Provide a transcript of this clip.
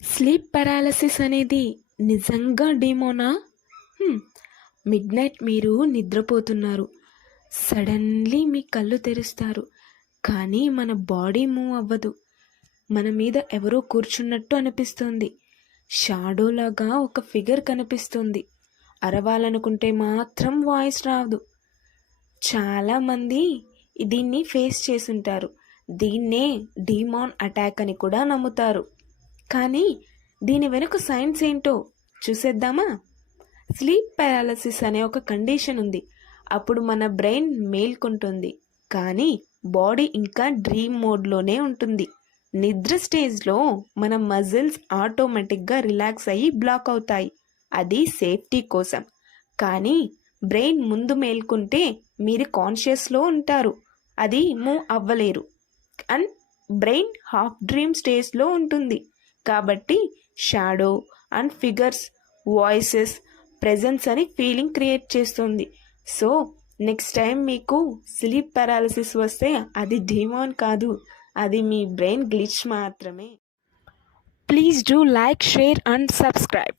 Sleep paralysis అనేది నిజంగా డీమోనా? Midnight మీరు నిద్రపోతున్నారు. సడన్‌లీ మీ కళ్ళు తెరుస్తారు. కానీ మన బాడీ మూవ్ అవ్వదు. మన మీద ఎవరో కూర్చున్నట్టు అనిపిస్తుంది. షాడోలాగా ఒక ఫిగర్ కనిపిస్తుంది. అరవాలనుకుంటే మాత్రం వాయిస్ రాదు. చాలామంది దీన్ని ఫేస్ చేసుంటారు. దీన్నే డీమాన్ అటాక్ అని కూడా నమ్ముతారు. కానీ దీని వెనుక సైన్స్ ఏంటో చూసేద్దామా? స్లీప్ పారాలిసిస్ అనే ఒక కండిషన్ ఉంది. అప్పుడు మన బ్రెయిన్ మేల్కొంటుంది, కానీ బాడీ ఇంకా డ్రీమ్ మోడ్లోనే ఉంటుంది. నిద్ర స్టేజ్లో మన మజిల్స్ ఆటోమేటిక్గా రిలాక్స్ అయ్యి బ్లాక్ అవుతాయి. అది సేఫ్టీ కోసం. కానీ బ్రెయిన్ ముందు మేల్కొంటే మీరు కాన్షియస్లో ఉంటారు. అది మూవ్ అవ్వలేరు. అండ్ బ్రెయిన్ హాఫ్ డ్రీమ్ స్టేజ్లో ఉంటుంది. కాబట్టి shadow and figures, voices, presence అని ఫీలింగ్ క్రియేట్ చేస్తుంది. సో నెక్స్ట్ టైం మీకు స్లీప్ పారాలిసిస్ వస్తే అది డీమాన్ కాదు, అది మీ బ్రెయిన్ గ్లిచ్ మాత్రమే. Please do like, share and subscribe.